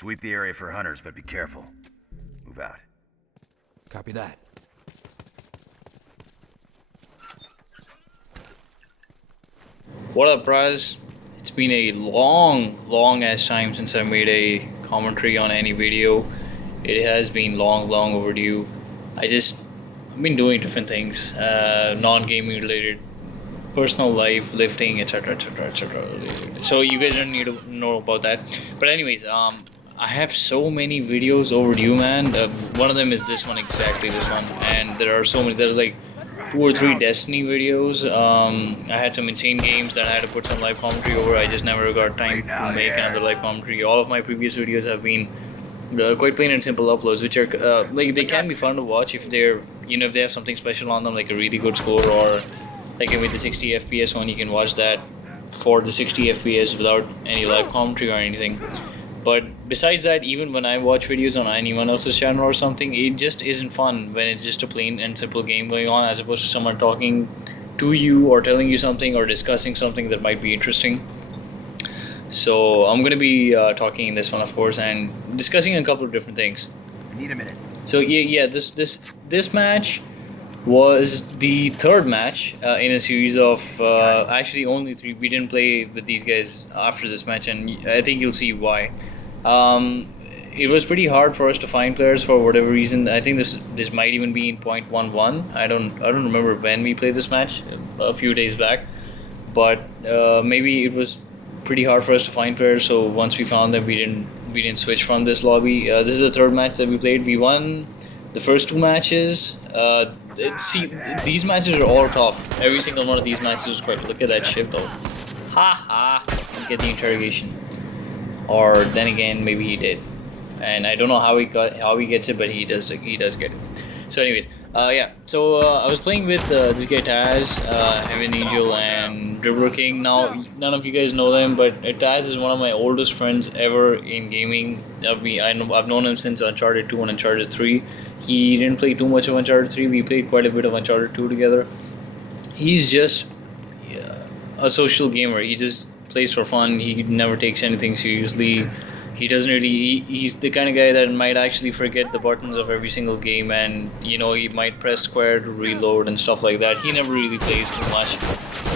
Sweep the area for hunters, but be careful. Move out. Copy that. What up, bros? It's been a long ass time since I made a commentary on any video. It has been long overdue. I've been doing different things, non-gaming related, personal life, lifting, etc, so you guys don't need to know about that. But anyways, I have so many videos overdue, man. One of them is this one, exactly this one, and there are so many. There's like 2 or 3 Destiny videos. I had some insane games that I had to put some live commentary over. I just never got time to make another live commentary. All of my previous videos have been quite plain and simple uploads, which are like, they can be fun to watch if they're, you know, if they have something special on them, like a really good score, or like with the 60 FPS one, you can watch that for the 60 FPS without any live commentary or anything. But besides that, even when I watch videos on anyone else's channel or something, it just isn't fun when it's just a plain and simple game going on, as opposed to someone talking to you or telling you something or discussing something that might be interesting. So I'm going to be talking in this one, of course, and discussing a couple of different things. I need a minute. So yeah, this match was the 3rd match in a series of actually only 3. We didn't play with these guys after this match, and I think you'll see why. It was pretty hard for us to find players for whatever reason. I think this might even be in 0.11. I don't remember when we played this match, a few days back, but maybe it was pretty hard for us to find players. So once we found them, we didn't switch from this lobby. This is the 3rd match that we played. We won the first 2 matches. See, these matches are all tough. Every single one of these matches is quite. Look at that ship though. Ha! Get the interrogation. Or then again, maybe he did, and I don't know how he gets it, but he does get it. So anyways, yeah. So I was playing with this guy Taz, Heaven Angel, and Dribbler King. Now none of you guys know them, but Taz is one of my oldest friends ever in gaming. I've known him since Uncharted 2 and Uncharted 3. He didn't play too much of Uncharted 3. We played quite a bit of Uncharted 2 together. He's just a social gamer. He just plays for fun. He never takes anything seriously. He doesn't really. He's the kind of guy that might actually forget the buttons of every single game, and you know, he might press square to reload and stuff like that. He never really plays too much.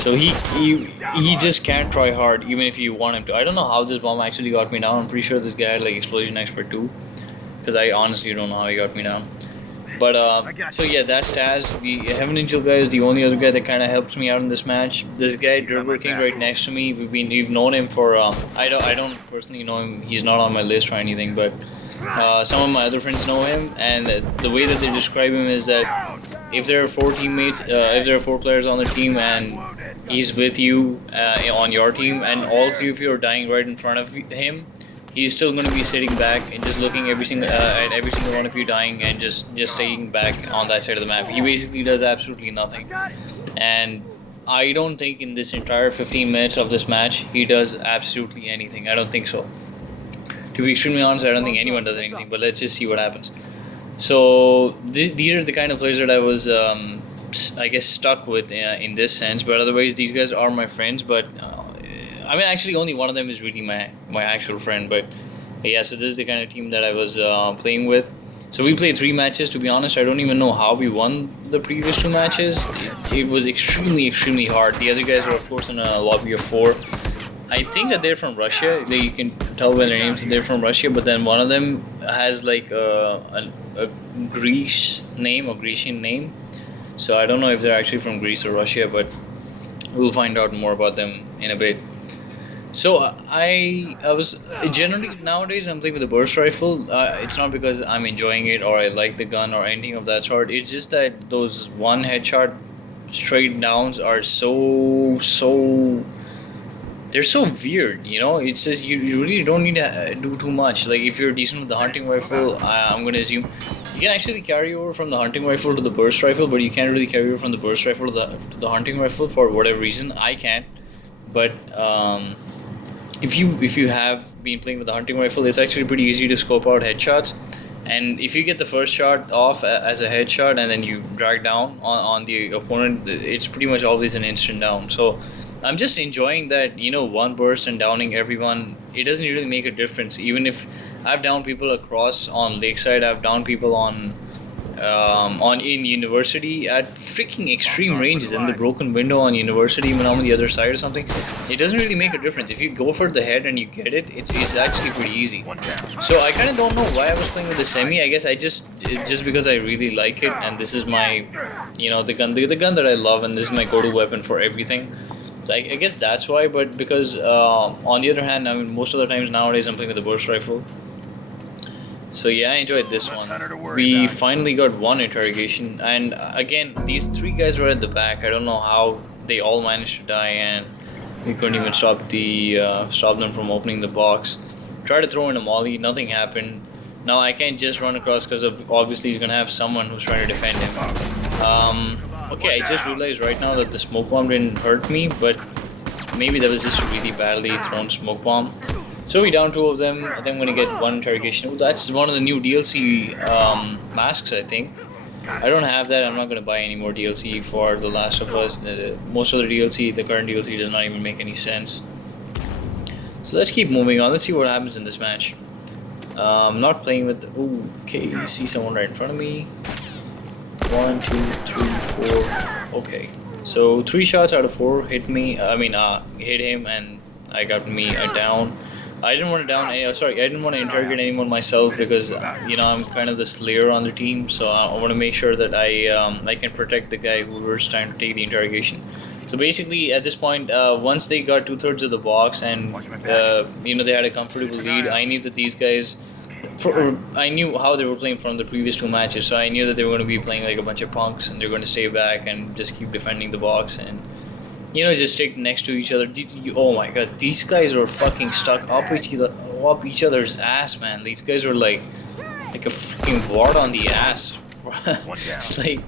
So he just can't try hard, even if you want him to. I don't know how this bomb actually got me down. I'm pretty sure this guy had like Explosion Expert too, because I honestly don't know how he got me down. But so yeah, that's Taz. The Heaven Angel guy is the only other guy that kind of helps me out in this match. This guy Dribbler King right next to me, we've known him for I don't personally know him. He's not on my list or anything, but some of my other friends know him, and the way that they describe him is that if there are 4 teammates, if there are 4 players on the team, and he's with you on your team, and all 3 of you are dying right in front of him, he's still going to be sitting back and just looking at every single one of you dying, and just staying back on that side of the map. He basically does absolutely nothing, and I don't think in this entire 15 minutes of this match he does absolutely anything. I don't think so. To be extremely honest, I don't think anyone does anything, but let's just see what happens. So these are the kind of players that I was I guess stuck with in this sense, but otherwise these guys are my friends. But I mean, actually only one of them is really my actual friend, but yeah, so this is the kind of team that I was playing with. So we played 3 matches. To be honest, I don't even know how we won the previous 2 matches. It was extremely hard. The other guys were of course in a lobby of 4. I think that they're from Russia. You can tell by their names that they're from Russia, but then one of them has like a Greece name or Grecian name. So I don't know if they're actually from Greece or Russia, but we'll find out more about them in a bit. So I was generally, nowadays I'm playing with a burst rifle. It's not because I'm enjoying it or I like the gun or anything of that sort. It's just that those one headshot straight downs are so they're so weird, you know. It's just you really don't need to do too much. Like if you're decent with the hunting rifle, I'm gonna assume you can actually carry over from the hunting rifle to the burst rifle, but you can't really carry over from the burst rifle to the hunting rifle for whatever reason. I can't, but if you have been playing with the hunting rifle, it's actually pretty easy to scope out headshots, and if you get the first shot off as a headshot and then you drag down on the opponent, it's pretty much always an instant down. So I'm just enjoying that, you know, one burst and downing everyone. It doesn't really make a difference. Even if I've downed people across on Lakeside, I've downed people on in University at freaking extreme ranges in the broken window on University when I'm on the other side or something. It doesn't really make a difference. If you go for the head and you get it, it's actually pretty easy. So I kind of don't know why I was playing with the semi. I guess just because I really like it, and this is my, you know, the gun that I love, and this is my go-to weapon for everything. So I guess that's why. But because on the other hand, I mean, most of the times nowadays I'm playing with the burst rifle. So yeah, I enjoyed this one. We finally got one interrogation, and again, these three guys were at the back. I don't know how they all managed to die, and we couldn't even stop them from opening the box. Tried to throw in a molly, nothing happened. Now I can't just run across because obviously he's gonna have someone who's trying to defend him. Okay, I just realized right now that the smoke bomb didn't hurt me, but maybe that was just a really badly thrown smoke bomb. So we down two of them. I think I'm gonna get one interrogation. Oh, that's one of the new DLC masks, I think. I don't have that. I'm not gonna buy any more DLC for The Last of Us. Most of the DLC, the current DLC, does not even make any sense. So let's keep moving on. Let's see what happens in this match. I'm not playing with. Ooh, okay, you see someone right in front of me. 1, 2, 3, 4. Okay, so 3 shots out of 4 hit me. Hit him, and I got me down. I didn't want to down. I didn't want to interrogate anyone myself because you know I'm kind of the slayer on the team. So I want to make sure that I can protect the guy who was trying to take the interrogation. So basically, at this point, once they got 2/3 of the box and you know they had a comfortable lead, I knew that these guys. I knew how they were playing from the previous 2 matches, so I knew that they were going to be playing like a bunch of punks and they're going to stay back and just keep defending the box and, you know, just stick next to each other. Oh my god, these guys were fucking stuck up each other's ass, man. These guys were like a freaking ward on the ass. It's like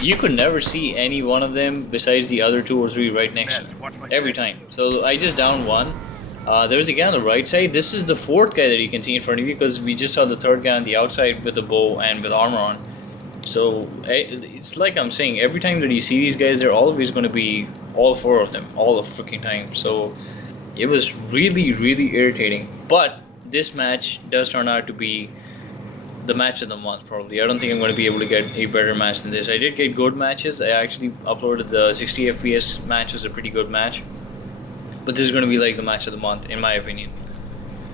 you could never see any one of them besides the other 2 or 3 right next to them every time. So I just downed one. There was a guy on the right side. This is the 4th guy that you can see in front of you because we just saw the 3rd guy on the outside with a bow and with armor on. So it's like I'm saying, every time that you see these guys, they're always going to be all 4 of them, all the freaking time. So it was really, really irritating. But this match does turn out to be the match of the month, probably. I don't think I'm going to be able to get a better match than this. I did get good matches. I actually uploaded the 60 FPS match as a pretty good match. But this is going to be like the match of the month, in my opinion.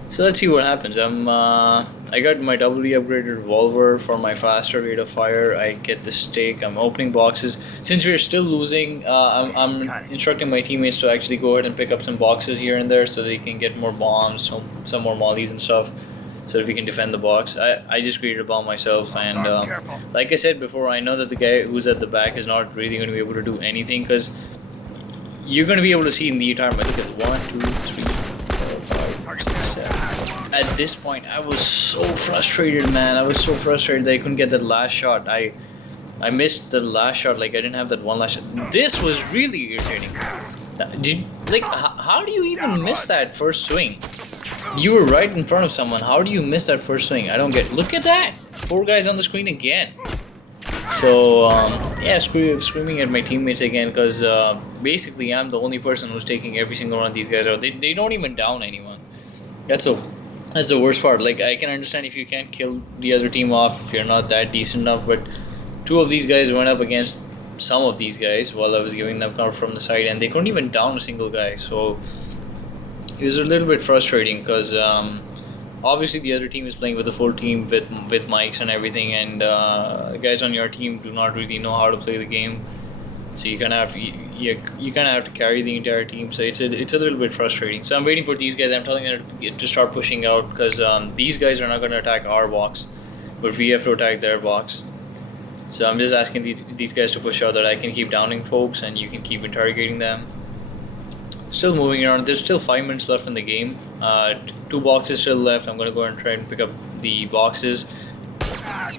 So let's see what happens. I got my doubly upgraded revolver for my faster rate of fire. I get the stake. I'm opening boxes. Since we're still losing, I'm instructing my teammates to actually go ahead and pick up some boxes here and there so they can get more bombs, some more mollies and stuff, so that we can defend the box. I just created a bomb myself, and like I said before, I know that the guy who's at the back is not really going to be able to do anything because you're going to be able to see in the entire match. Look at 1, 2, 3, 4, 5, 6, 7. At this point, I was so frustrated, man. I was so frustrated that I couldn't get that last shot. I missed the last shot. Like I didn't have that one last shot. This was really irritating. How do you even miss that first swing? You were right in front of someone. How do you miss that first swing? I don't get. Look at that. 4 guys on the screen again. So yeah, screaming at my teammates again because basically I'm the only person who's taking every single one of these guys out. They don't even down anyone. That's the worst part. Like I can understand if you can't kill the other team off if you're not that decent enough, but 2 of these guys went up against some of these guys while I was giving them cover from the side, and they couldn't even down a single guy. So it was a little bit frustrating because obviously the other team is playing with a full team with mics and everything, and guys on your team do not really know how to play the game, so you kind of have to carry the entire team. So it's a little bit frustrating. So I'm waiting for these guys. I'm telling them to start pushing out because these guys are not going to attack our box, but we have to attack their box. So I'm just asking these guys to push out that I can keep downing folks and you can keep interrogating them. Still moving around. There's still 5 minutes left in the game. 2 boxes still left. I'm gonna go and try and pick up the boxes.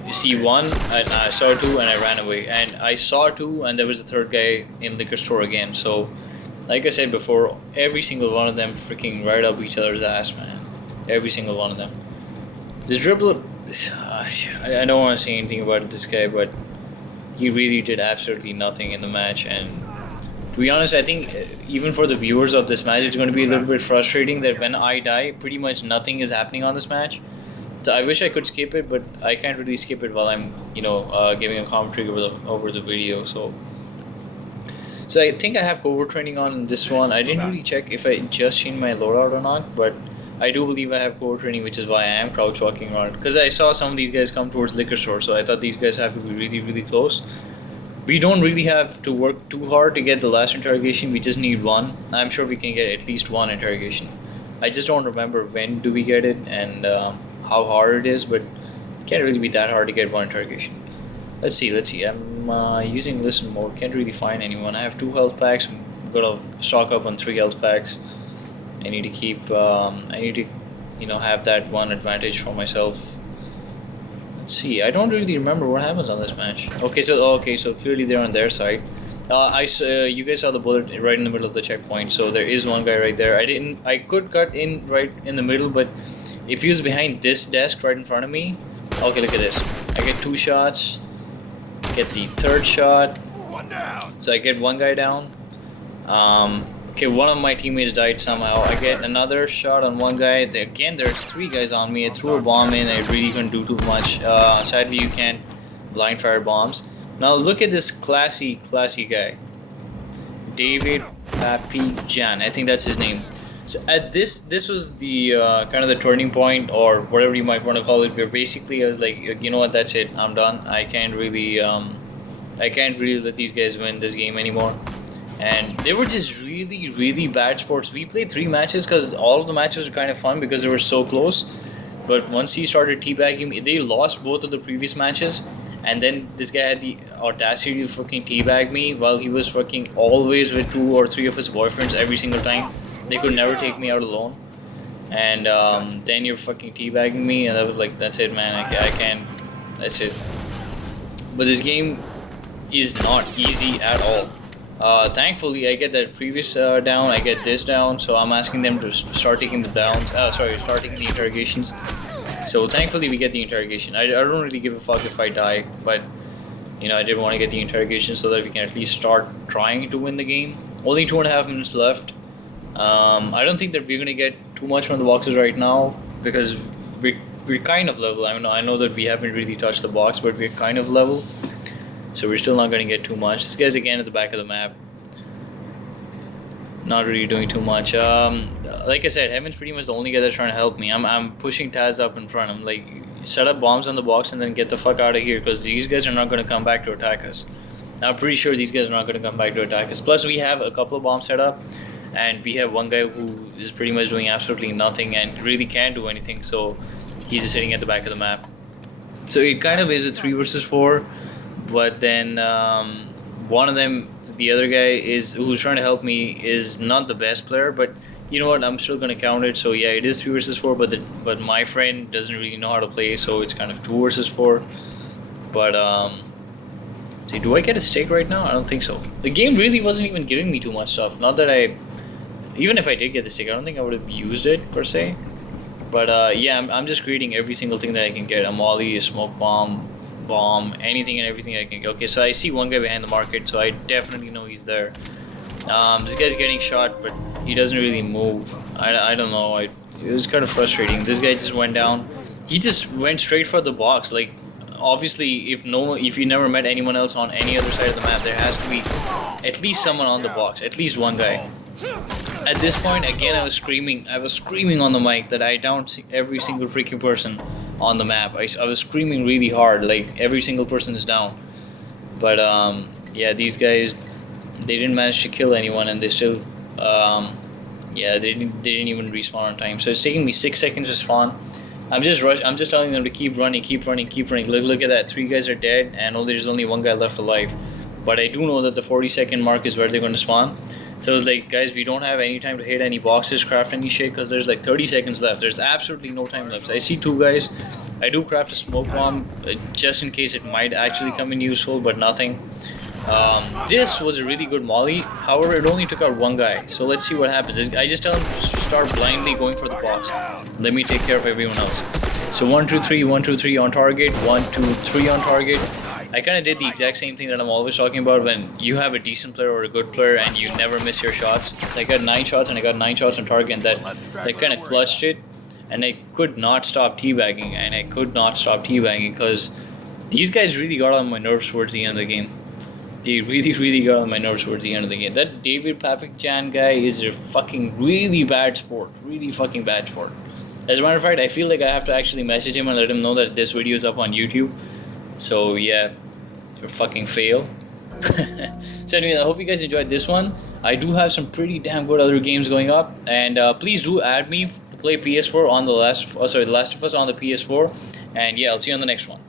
You see 1, and I saw 2, and I ran away. And I saw 2, and there was a 3rd guy in liquor store again. So, like I said before, every single one of them freaking right up each other's ass, man. Every single one of them. This dribbler, I don't want to say anything about this guy, but he really did absolutely nothing in the match, and To be honest, I think even for the viewers of this match, it's going to be a little bit frustrating that when I die, pretty much nothing is happening on this match. So I wish I could skip it, but I can't really skip it while I'm, giving a commentary over the video. So I think I have covert training on this one. I didn't really check if I just changed my loadout or not, but I do believe I have covert training, which is why I am crouch walking around. Because I saw some of these guys come towards liquor store, so I thought these guys have to be really, really close. We don't really have to work too hard to get the last interrogation. We just need one. I'm sure we can get at least one interrogation. I just don't remember when do we get it and how hard it is, but it can't really be that hard to get one interrogation. Let's see. I'm using listen mode. Can't really find anyone. I have 2 health packs. I'm gonna stock up on 3 health packs. I need to keep. I need to, have that one advantage for myself. Let's see. I don't really remember what happens on this match. Okay, so clearly they're on their side. You guys saw the bullet right in the middle of the checkpoint. So there is one guy right there. I could cut in right in the middle, but if he was behind this desk right in front of me. Okay, look at this. I get 2 shots. Get the 3rd shot. One down. So I get 1 guy down. Okay, one of my teammates died somehow. I get another shot on 1 guy. Again, there's 3 guys on me. I threw a bomb in. I really couldn't do too much. Sadly, you can't blind fire bombs. Now look at this classy guy. David Papijan. I think that's his name. So at this was the kind of the turning point, or whatever you might want to call it, where basically I was like, you know what, that's it. I'm done. I can't really let these guys win this game anymore. And they were just really, really bad sports. We played 3 matches because all of the matches were kind of fun because they were so close. But once he started teabagging me, they lost both of the previous matches. And then this guy had the audacity to fucking teabag me while he was fucking always with 2 or 3 of his boyfriends every single time. They could never take me out alone. And then you're fucking teabagging me, and I was like, that's it, man. I can't. That's it. But this game is not easy at all. Thankfully, I get that previous down, I get this down, so I'm asking them to start taking the downs. Start taking the interrogations. So thankfully, we get the interrogation. I don't really give a fuck if I die, but I did want to get the interrogation so that we can at least start trying to win the game. Only 2.5 minutes left. I don't think that we're gonna get too much from the boxes right now because we're kind of level. I know that we haven't really touched the box, but we're kind of level. So we're still not going to get too much. This guy's again at the back of the map. Not really doing too much. Like I said, Heaven's pretty much the only guy that's trying to help me. I'm pushing Taz up in front. I'm like, set up bombs on the box and then get the fuck out of here because these guys are not going to come back to attack us. I'm pretty sure these guys are not going to come back to attack us. Plus, we have a couple of bombs set up. And we have 1 guy who is pretty much doing absolutely nothing and really can't do anything. So he's just sitting at the back of the map. So it kind of is a 3 versus 4. But then one of them, the other guy who's trying to help me, is not the best player. But you know what? I'm still gonna count it. So yeah, it is 3 versus 4. But my friend doesn't really know how to play, so it's kind of 2 versus 4. But see, do I get a stake right now? I don't think so. The game really wasn't even giving me too much stuff. Not that even if I did get the stake, I don't think I would have used it per se. But yeah, I'm just creating every single thing that I can get. A molly, a smoke bomb, anything and everything I can get. Okay, so I see 1 guy behind the market, so I definitely know he's there. This guy's getting shot, but he doesn't really move. I don't know. It was kind of frustrating. This guy just went down. He just went straight for the box. Like, obviously, if you never met anyone else on any other side of the map, there has to be at least someone on the box, at least 1 guy. At this point, again, I was screaming on the mic that I downed every single freaking person on the map. I was screaming really hard, like every single person is down. But yeah, these guys, they didn't manage to kill anyone, and they still yeah, they didn't even respawn on time. So it's taking me 6 seconds to spawn. I'm just telling them to keep running. Look at that, 3 guys are dead, and there's only 1 guy left alive. But I do know that the 40-second mark is where they're going to spawn. So I was like, guys, we don't have any time to hit any boxes, craft any shit, because there's like 30 seconds left. There's absolutely no time left. I see 2 guys. I do craft a smoke bomb just in case it might actually come in useful, but nothing. This was a really good molly. However, it only took out 1 guy. So let's see what happens. I just tell him to start blindly going for the box. Let me take care of everyone else. So 1, 2, 3, 1, 2, 3 on target. 1, 2, 3 on target. I kind of did the exact same thing that I'm always talking about when you have a decent player or a good player and you never miss your shots. So I got 9 shots and I got 9 shots on target, and that kind of clutched it. And I could not stop teabagging, because these guys really got on my nerves towards the end of the game. They really got on my nerves towards the end of the game. That David Papikjan guy is a fucking really bad sport. Really fucking bad sport. As a matter of fact, I feel like I have to actually message him and let him know that this video is up on YouTube. So yeah, you're fucking fail. So anyway, I hope you guys enjoyed this one. I do have some pretty damn good other games going up, and please do add me to play PS4 on The Last of Us on the PS4. And yeah, I'll see you on the next one.